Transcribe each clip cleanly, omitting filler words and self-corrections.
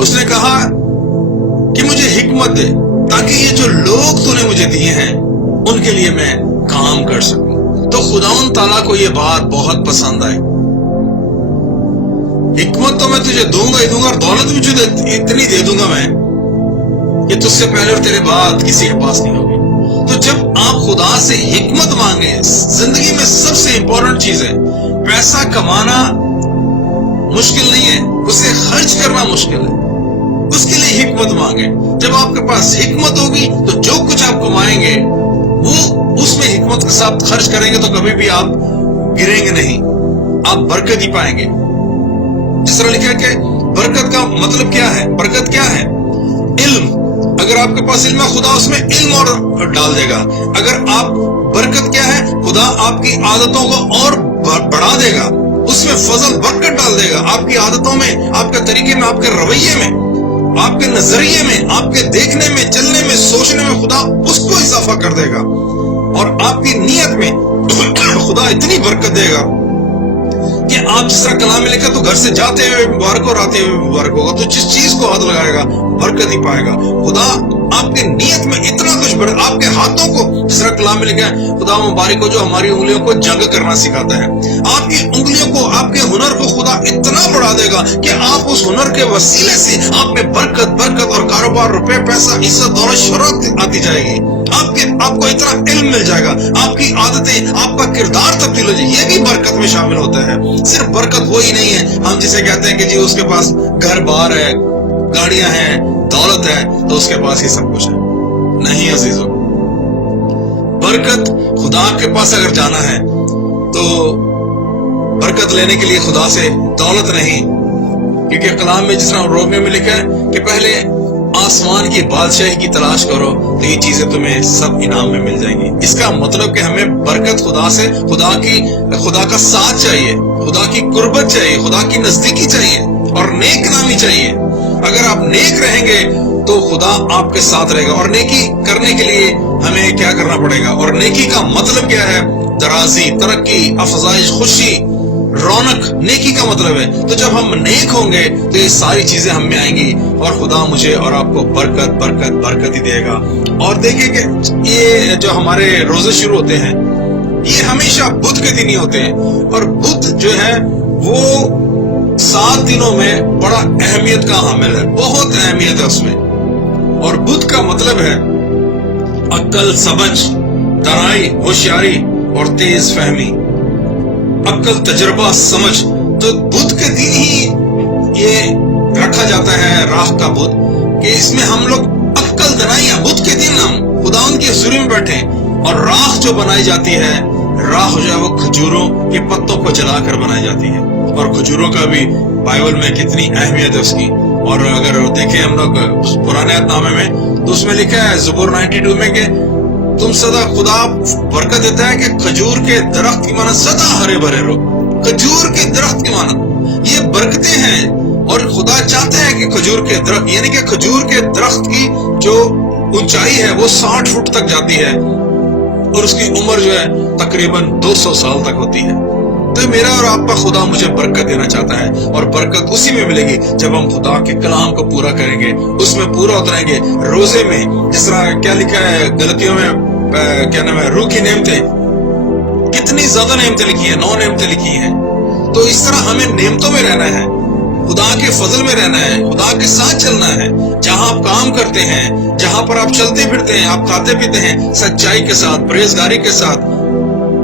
اس نے کہا کہ مجھے حکمت دے تاکہ یہ جو لوگ تو نے مجھے دیے ہیں ان کے لیے میں کام کر سکوں. تو خداوند تعالیٰ کو یہ بات بہت پسند آئی. حکمت تو میں تجھے دوں گا ہی دوں گا، اور دولت بھی تجھے اتنی دے دوں گا میں کہ تجھ سے پہلے اور تیرے بعد کسی کے پاس نہیں ہوگی. تو جب آپ خدا سے حکمت مانگے، زندگی میں سب سے امپورٹنٹ چیز ہے. پیسہ کمانا مشکل نہیں ہے، اسے خرچ کرنا مشکل ہے. اس کے لیے حکمت مانگے. جب آپ کے پاس حکمت ہوگی تو جو کچھ آپ کمائیں گے وہ اس میں حکمت کے ساتھ خرچ کریں گے تو کبھی بھی آپ گریں گے نہیں، آپ برکت ہی پائیں گے. جس طرح لکھا ہے کہ برکت کا مطلب کیا ہے؟ برکت کیا ہے؟ علم. اگر آپ کے پاس علم ہے، خدا اس میں علم اور ڈال دے گا. اگر آپ برکت کیا ہے؟ خدا آپ کی عادتوں کو اور بڑھا دے گا، اس میں فضل برکت ڈال دے گا. آپ کی عادتوں میں، آپ کے طریقے میں، آپ کے رویے میں، آپ کے نظریے میں، آپ کے دیکھنے میں، چلنے میں، سوچنے میں خدا اس کو اضافہ کر دے گا. اور آپ کی نیت میں خدا اتنی برکت دے گا کہ آپ جس طرح کلام میں لکھا تو گھر سے جاتے ہوئے مبارک اور آتے ہوئے مبارک ہوگا. تو جس چیز کو ہاتھ لگائے گا برکت ہی پائے گا. خدا آپ کے نیت میں اتنا کچھ آپ کے ہاتھوں کو، جس طرح کلام میں لکھا ہے خدا مبارک کو جو ہماری انگلیوں کو جنگ کرنا سکھاتا ہے. آپ کی انگلیوں کو، آپ کے ہنر کو خدا اتنا بڑھا دے گا کہ آپ اس ہنر کے وسیلے سے آپ میں برکت اور کاروبار، روپے، پیسہ، عزت، دولت، شہرت آتی جائے گی. آپ کو اتنا علم مل جائے گا، آپ کی عادتیں، آپ کا کردار تبدیل ہو جائے. یہ بھی برکت میں شامل ہوتا ہے. صرف برکت وہی نہیں ہے ہم جسے کہتے ہیں کہ جی اس کے پاس گھر بار ہے، گاڑیاں ہیں، دولت ہے تو اس کے پاس ہی سب کچھ ہے. نہیں عزیزو، برکت خدا کے پاس اگر جانا ہے تو برکت لینے کے لیے خدا سے دولت نہیں، کیونکہ کلام میں جس طرح رومیو میں لکھا ہے کہ پہلے آسمان کی بادشاہی کی تلاش کرو تو یہ چیزیں تمہیں سب انعام میں مل جائیں گی. اس کا مطلب کہ ہمیں برکت خدا سے، خدا کا ساتھ چاہیے، خدا کی قربت چاہیے، خدا کی نزدیکی چاہیے اور نیک نامی چاہیے. اگر آپ نیک رہیں گے تو خدا آپ کے ساتھ رہے گا. اور نیکی کرنے کے لیے ہمیں کیا کرنا پڑے گا؟ اور نیکی کا مطلب کیا ہے؟ درازی، ترقی، افزائش، خوشی، رونق نیکی کا مطلب ہے. تو جب ہم نیک ہوں گے تو یہ ساری چیزیں ہم میں آئیں گی اور خدا مجھے اور آپ کو برکت ہی دے گا. اور دیکھیں کہ یہ جو ہمارے روزے شروع ہوتے ہیں یہ ہمیشہ بدھ کے دن ہی ہوتے ہیں. اور بدھ جو ہے وہ 7 دنوں میں بڑا اہمیت کا حامل ہے، بہت اہمیت ہے اس میں. اور بدھ کا مطلب ہے عقل، سمجھ، دانائی، ہوشیاری اور تیز فہمی. عقل، تجربہ، سمجھ. تو بدھ کے دن ہی یہ رکھا جاتا ہے راہ کا بدھ، کہ اس میں ہم لوگ عقل، دانائی، بدھ کے دن ہم خدا ان کی حضوری میں بیٹھے. اور راہ جو بنائی جاتی ہے، راہ جو ہے وہ کھجوروں کے پتوں کو جلا کر بنائی جاتی ہے. اور کھجوروں کا بھی بائبل میں کتنی اہمیت ہے اس کی. اور اگر دیکھیں ہم لوگ پرانے عہد نامے میں تو اس میں لکھا ہے زبور 92 میں کہ تم سدا، خدا برکت دیتا ہے کہ کھجور کے درخت کی مانند سدا ہرے بھرے رہو. کھجور کے درخت کی مانند یہ برکتیں ہیں. اور خدا چاہتے ہیں کہ کھجور کے درخت، یعنی کہ کھجور کے درخت کی جو اونچائی ہے وہ 60 فٹ تک جاتی ہے اور اس کی عمر جو ہے تقریباً 200 سال تک ہوتی ہے. تو میرا اور آپ کا خدا مجھے برکت دینا چاہتا ہے. اور برکت اسی میں ملے گی جب ہم خدا کے کلام کو پورا کریں گے، اس میں پورا اتریں گے. روزے میں جس طرح کیا لکھا ہے غلطیوں میں، کیا نام ہے، روح کی نعمتیں، کتنی زیادہ نعمتیں لکھی ہیں، 9 نعمتیں لکھی ہیں. تو اس طرح ہمیں نعمتوں میں رہنا ہے، خدا کے فضل میں رہنا ہے، خدا کے ساتھ چلنا ہے. جہاں آپ کام کرتے ہیں، جہاں پر آپ چلتے پھرتے ہیں، آپ کھاتے پیتے ہیں، سچائی کے ساتھ، پرہیزگاری کے ساتھ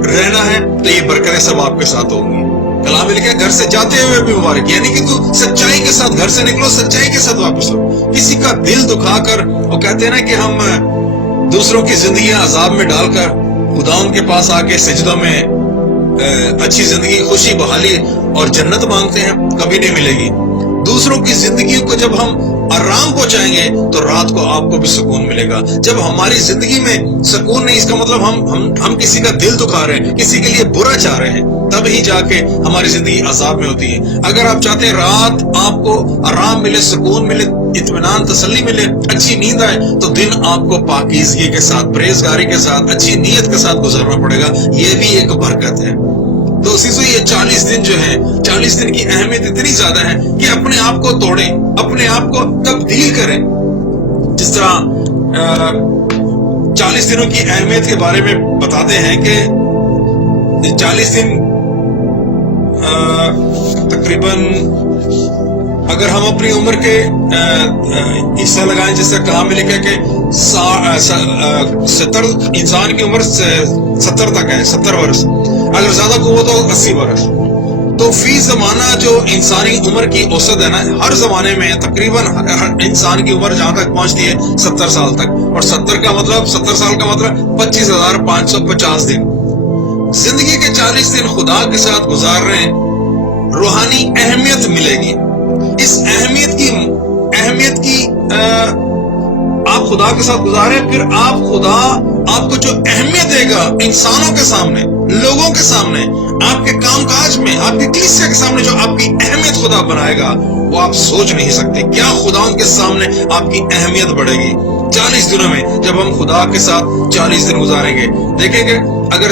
رہنا ہے تو یہ برکتیں سب آپ کے ساتھ ہوں گی. کلام میں لکھا ہے گھر سے جاتے ہوئے بھی مبارک، یعنی کہ تو سچائی کے ساتھ گھر سے نکلو، سچائی کے ساتھ واپس ہو. کسی کا دل دکھا کر، وہ کہتے ہیں نا کہ ہم دوسروں کی زندگیاں عذاب میں ڈال کر خدا ان کے پاس آ کے سجدوں میں اچھی زندگی، خوشی، بحالی اور جنت مانگتے ہیں، کبھی نہیں ملے گی. دوسروں کی زندگیوں کو جب ہم آرام پہنچائیں گے تو رات کو آپ کو بھی سکون ملے گا. جب ہماری زندگی میں سکون نہیں، اس کا مطلب ہم کسی کا دل دکھا رہے ہیں، کسی کے لیے برا چاہ رہے ہیں، تب ہی جا کے ہماری زندگی عذاب میں ہوتی ہے. اگر آپ چاہتے ہیں رات آپ کو آرام ملے، سکون ملے، اطمینان، تسلی ملے، اچھی نیند آئے، تو دن آپ کو پاکیزگی کے ساتھ، پرہیزگاری کے ساتھ، اچھی نیت کے ساتھ گزارنا پڑے گا. یہ بھی ایک برکت ہے. تو عزیزو یہ 40 دن جو ہے، 40 دن کی اہمیت اتنی زیادہ ہے کہ اپنے آپ کو توڑیں، اپنے آپ کو تبدیل کریں. جس طرح 40 دنوں کی اہمیت کے بارے میں بتاتے ہیں کہ 40 دن تقریباً اگر ہم اپنی عمر کے حصہ لگائیں، جیسے کلام میں لکھا کہ 70 انسان کی عمر 70 تک ہے، 70 برس، اگر زیادہ قوت ہو 80 برس. تو فی زمانہ جو انسانی عمر کی اوسط ہے نا، ہر زمانے میں تقریباً ہر انسان کی عمر جہاں تک پہنچتی ہے 70 سال تک، اور 70 سال کا مطلب 25,550 دن. زندگی کے 40 دن خدا کے ساتھ گزار رہے ہیں، روحانی اہمیت ملے گی. اس اہمیت کی آپ خدا کے ساتھ گزارے، پھر خدا آپ کو جو اہمیت دے گا انسانوں کے سامنے، لوگوں کے سامنے، آپ کے کام کاج میں، آپ کی کلیسیا کے سامنے جو آپ کی اہمیت خدا بنائے گا، وہ آپ سوچ نہیں سکتے کیا خدا ان کے سامنے آپ کی اہمیت بڑھے گی. 40 دنوں میں جب ہم خدا کے ساتھ 40 دن گزاریں گے، دیکھیں گے اگر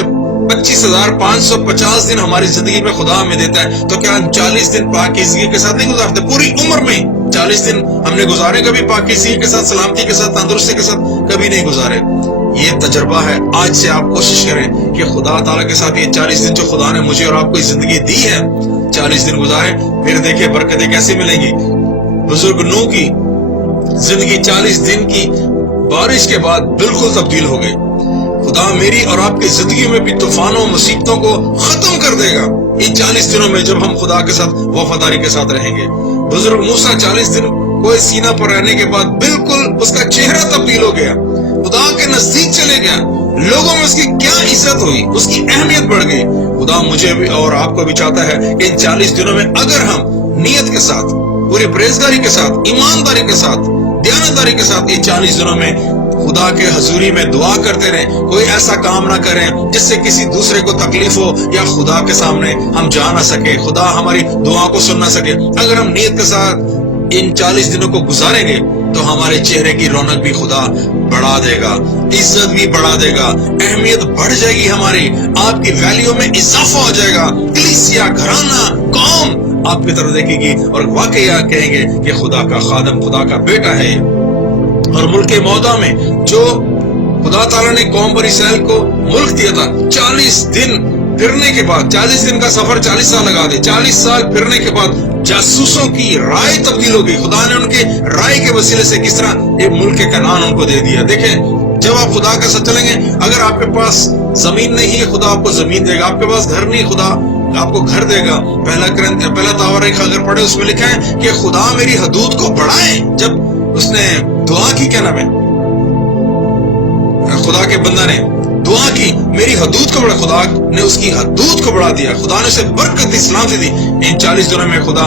25,550 دن ہماری زندگی میں خدا ہمیں دیتا ہے، تو کیا ہم 40 دن پاکیزگی کے ساتھ نہیں گزارتے؟ پوری عمر میں 40 دن ہم نے گزارے، کبھی پاکیزگی کے ساتھ، سلامتی کے ساتھ، تندرستی کے ساتھ کبھی نہیں گزارے. یہ تجربہ ہے. آج سے آپ کوشش کریں کہ خدا تعالیٰ کے ساتھ یہ 40 دن جو خدا نے مجھے اور آپ کو زندگی دی ہے، 40 دن گزاریں. پھر دیکھیں برکتیں کیسے ملیں گی. بزرگ نوح کی زندگی 40 دن کی بارش کے بعد بالکل تبدیل ہو گئی. خدا میری اور آپ کی زندگی میں بھی طوفانوں مصیبتوں کو ختم کر دے گا ان 40 دنوں میں، جب ہم خدا کے ساتھ وفاداری کے ساتھ رہیں گے. بزرگ موسیٰ 40 دن کوئی سینہ پر رہنے کے بعد بالکل اس کا چہرہ تبدیل ہو گیا، خدا کے نزدیک چلے گیا، لوگوں میں اس کی کیا عزت ہوئی، اس کی اہمیت بڑھ گئی. خدا مجھے بھی اور آپ کو بھی چاہتا ہے کہ ان 40 دنوں میں اگر ہم نیت کے ساتھ، پوری پرہیزگاری کے ساتھ، ایمانداری کے ساتھ، دیانتداری کے ساتھ ان 40 دنوں میں خدا کے حضوری میں دعا کرتے رہیں، کوئی ایسا کام نہ کریں جس سے کسی دوسرے کو تکلیف ہو یا خدا کے سامنے ہم جا نہ سکے، خدا ہماری دعا کو سن نہ سکے. اگر ہم نیت کے ساتھ ان 40 دنوں کو گزاریں گے تو ہمارے چہرے کی رونق بھی خدا بڑھا دے گا، عزت بھی بڑھا دے گا، اہمیت بڑھ جائے گی ہماری، آپ کی ویلیو میں اضافہ ہو جائے گا. کلیسیا، گھرانہ، قوم آپ کی طرف دیکھے گی اور واقعی کہیں گے کہ خدا کا خادم، خدا کا بیٹا ہے. اور ملک موعودہ میں جو خدا تعالیٰ نے قوم بنی اسرائیل کو ملک دیا تھا، 40 دن پھرنے کے بعد، 40 دن کا سفر 40 سال لگا دے، 40 سال پھرنے کے بعد جاسوسوں کی رائے تبدیل ہو گئی. خدا نے ان کے رائے کے وسیلے سے کس طرح ایک ملک کنعان ان کو دے دیا. دیکھیں جب آپ خدا کے ساتھ چلیں گے، اگر آپ کے پاس زمین نہیں ہے خدا آپ کو زمین دے گا، آپ کے پاس گھر نہیں خدا آپ کو گھر دے گا. پہلا تواریخ اگر پڑھے اس میں لکھا ہے کہ خدا میری حدود کو بڑھائے. جب اس نے دعا کی، کیا نام ہے، خدا کے بندہ نے دعا کی میری حدود کو بڑھا، خدا نے اس کی حدود کو بڑھا دیا، خدا نے اسے برکت دی، سلامتی دی. ان 40 دنوں میں خدا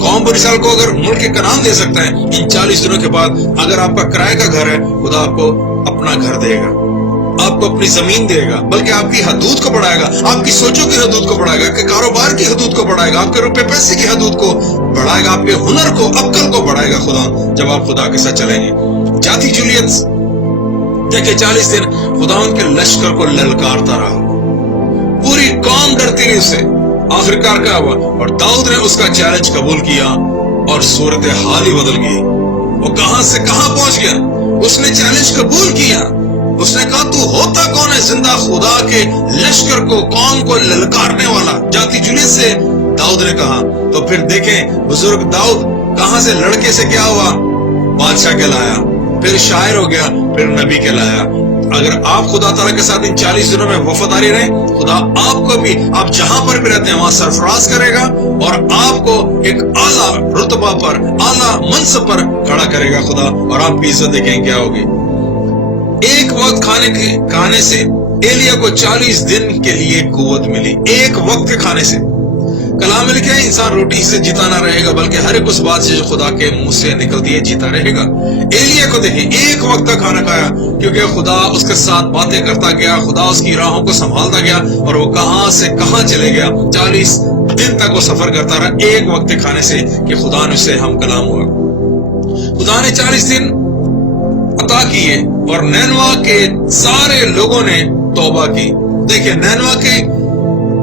قوم بنی اسرائیل کو اگر ملک کنعان دے سکتا ہے، ان 40 دنوں کے بعد اگر آپ کا کرائے کا گھر ہے، خدا آپ کو اپنا گھر دے گا، آپ کو اپنی زمین دے گا، بلکہ آپ کی حدود کو بڑھائے گا، آپ کی سوچوں کی حدود کو بڑھائے گا، کہ کاروبار کی حدود کو بڑھائے گا، آپ کے روپے پیسے کی حدود کو بڑھائے گا، آپ کے ہنر کو، عقل کو بڑھائے گا خدا، جب آپ خدا کے ساتھ چلیں گے. جاتی جولیت دیکھیں 40 دن خدا ان کے لشکر کو للکارتا رہا، پوری قوم ڈرتی رہی اس سے. آخرکار کیا ہوا؟ اور داؤد نے اس کا چیلنج قبول کیا اور صورتحال ہی بدل گئی. وہ کہاں سے کہاں پہنچ گیا. اس نے چیلنج قبول کیا، اس نے کہا تو ہوتا کون ہے زندہ خدا کے لشکر کو، قوم کو للکارنے والا. جاتی جولیت سے داؤد نے کہا. تو پھر دیکھیں بزرگ داؤد کہاں سے، لڑکے سے کیا ہوا، بادشاہ کہلایا، پھر شاعر ہو گیا، پھر نبی کہلایا. اگر آپ خدا تعالیٰ کے ساتھ ان 40 دنوں میں وفاداری رہیں، خدا آپ کو بھی، آپ جہاں پر بھی رہتے ہیں وہاں سرفراز کرے گا اور آپ کو ایک اعلیٰ رتبہ پر، اعلیٰ منصب پر کھڑا کرے گا خدا، اور آپ کی عزت دیکھیں کیا ہوگی. ایک وقت کھانے سے ایلیا کو 40 دن کے لیے قوت ملی. ایک وقت کے کھانے سے. کلام میں لکھا ہے انسان روٹی سے جیتا نہ رہے گا بلکہ ہر ایک اس بات سے جو خدا کے منہ سے نکلتی ہے جیتا رہے گا. ایلیا کو دیکھیں ایک وقت کا کھانا کھایا کیونکہ خدا اس کے ساتھ باتیں کرتا گیا، خدا اس کی راہوں کو سنبھالتا گیا اور وہ کہاں سے کہاں چلے گیا. 40 دن تک وہ سفر کرتا رہا ایک وقت کے کھانے سے کہ خدا نے اس سے ہم کلام ہوا. خدا نے 40 دن عطا کیے اور نینوا کے سارے لوگوں نے توبہ کی. دیکھیں نینوا کے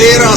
13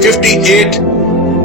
58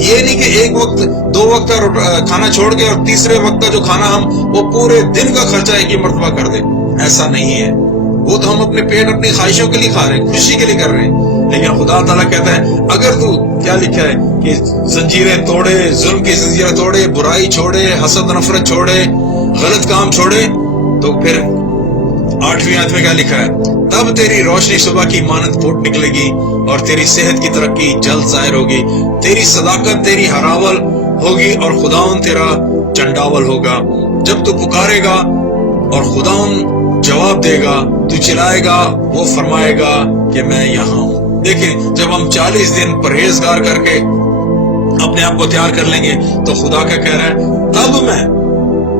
یہ نہیں کہ ایک وقت 2 وقت کا کھانا چھوڑ کے اور تیسرے وقت کا جو کھانا ہم وہ پورے دن کا خرچہ ایک ہی مرتبہ کر دیں. ایسا نہیں ہے. وہ تو ہم اپنے پیٹ اپنی خواہشوں کے لیے کھا رہے ہیں, خوشی کے لیے کر رہے ہیں. لیکن خدا تعالیٰ کہتا ہے اگر تو کیا لکھا ہے کہ زنجیریں توڑے, ظلم کی زنجیریں توڑے, برائی چھوڑے, حسد نفرت چھوڑے, غلط کام چھوڑے, تو پھر 8ویں آیت میں کیا لکھا ہے, تب تیری روشنی صبح کی مانند پھوٹ نکلے گی اور تیری صحت کی ترقی جلد ظاہر ہوگی. تیری صداقت تیری ہراول ہوگی اور خداوند تیرا چنڈاول ہوگا. جب تو پکارے گا اور خداوند جواب دے گا, تو چلائے گا, وہ فرمائے گا کہ میں یہاں ہوں. دیکھیں جب ہم 40 دن پرہیزگار کر کے اپنے آپ کو تیار کر لیں گے تو خدا کیا کہہ رہا ہے, تب میں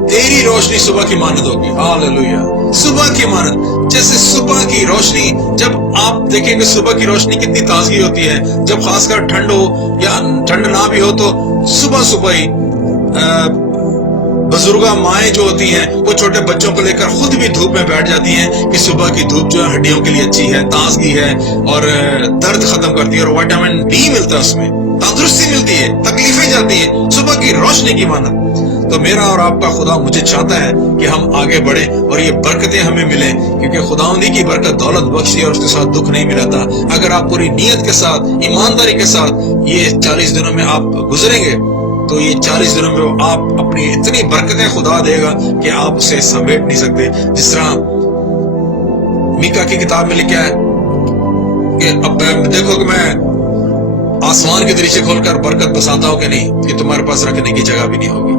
تیری روشنی صبح کی مانند ہوگی. ہاللویا. صبح کی مانند, جیسے صبح کی روشنی, جب آپ دیکھیں کہ صبح کی روشنی کتنی تازگی ہوتی ہے, جب خاص کر ٹھنڈ ہو یا ٹھنڈ نہ بھی ہو تو صبح ہی بزرگاں مائیں جو ہوتی ہیں وہ چھوٹے بچوں کو لے کر خود بھی دھوپ میں بیٹھ جاتی ہیں کہ صبح کی دھوپ جو ہے ہڈیوں کے لیے اچھی ہے, تازگی ہے اور درد ختم کرتی ہے, اور وٹامن ڈی ملتا ہے, اس میں تندرستی ملتی ہے, تکلیفیں جاتی ہیں صبح کی روشنی کی مانند. تو میرا اور آپ کا خدا مجھے چاہتا ہے کہ ہم آگے بڑھیں اور یہ برکتیں ہمیں ملیں, کیونکہ خداوندی کی برکت دولت بخشی اور اس کے ساتھ دکھ نہیں ملاتا. اگر آپ پوری نیت کے ساتھ, ایمانداری کے ساتھ یہ 40 دنوں میں آپ گزریں گے تو یہ 40 دنوں میں آپ اپنی اتنی برکتیں خدا دے گا کہ آپ اسے سمیٹ نہیں سکتے. جس طرح میکا کی کتاب میں لکھا ہے کہ اب دیکھو کہ میں آسمان کے دریچے کھول کر برکت بساتا ہوں کہ نہیں, کہ تمہارے پاس رکھنے کی جگہ بھی نہیں ہوگی.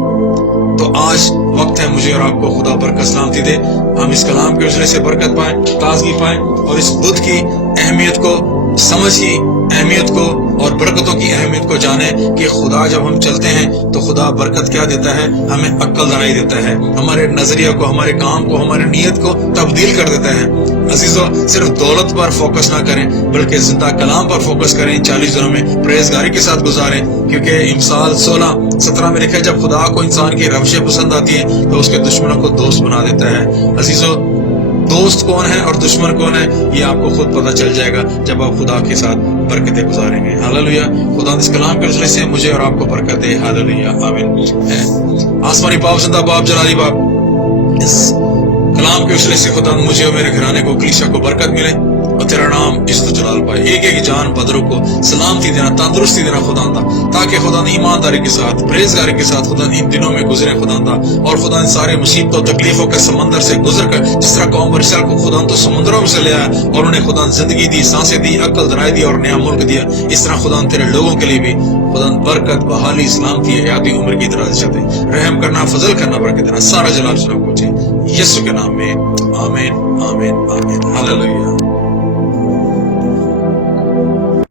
تو آج وقت ہے مجھے اور آپ کو خدا برکت سلامتی دے, ہم اس کلام کے وسیلے سے برکت پائیں, تازگی پائیں, اور اس بدھ کی اہمیت کو سمجھی, اہمیت کو اور برکتوں کی اہمیت کو جانیں کہ خدا جب ہم چلتے ہیں تو خدا برکت کیا دیتا ہے, ہمیں عقل دانائی دیتا ہے, ہمارے نظریہ کو, ہمارے کام کو, ہماری نیت کو تبدیل کر دیتا ہے. عزیزو, صرف دولت پر فوکس نہ کریں بلکہ زندہ کلام پر فوکس کریں. 40 دنوں میں پرہیزگاری کے ساتھ گزاریں, کیونکہ امثال 16:17 میں لکھا ہے جب خدا کو انسان کی روشیں پسند آتی ہیں تو اس کے دشمنوں کو دوست بنا دیتا ہے. عزیزو, دوست کون ہے اور دشمن کون ہے یہ آپ کو خود پتہ چل جائے گا جب آپ خدا کے ساتھ برکتیں گزاریں گے. ہاللویا. خدا اس کلام کے وسیلے سے مجھے اور آپ کو برکت دے. ہاللویا. آمین. آسمانی باپ, زندہ باپ, جلالی باپ, اس کلام کے وسیلے سے خدا مجھے اور میرے گھرانے کو, کلیسا کو برکت ملے اور تیرا نام عزت و جلال پائے. ایک ایک جان بدروں کو سلامتی دینا, تندرستی دینا خدا دا, تاکہ خدا ایمانداری کے ساتھ, پرہیزگاری کے ساتھ خدا ان دنوں میں گزرے خدا دا, اور خدا ان سارے مصیبتوں تکلیفوں کے سمندر سے گزر کر جس طرح قوم اسرائیل کو خدا تو سمندروں میں سے لے آیا اور انہیں خدا زندگی دی, سانسیں دی, عقل درائی دی اور نیا ملک دیا, اس طرح خدا تیرے لوگوں کے لیے بھی خدا برکت, بحالی, سلامتی, حیاتی عمر کی درازی چاہتے, رحم کرنا, فضل کرنا, برکت دینا, سارا جلال چنا پہنچے یسوع کے نام میں. آمین, آمین, آمین. ہاللویا.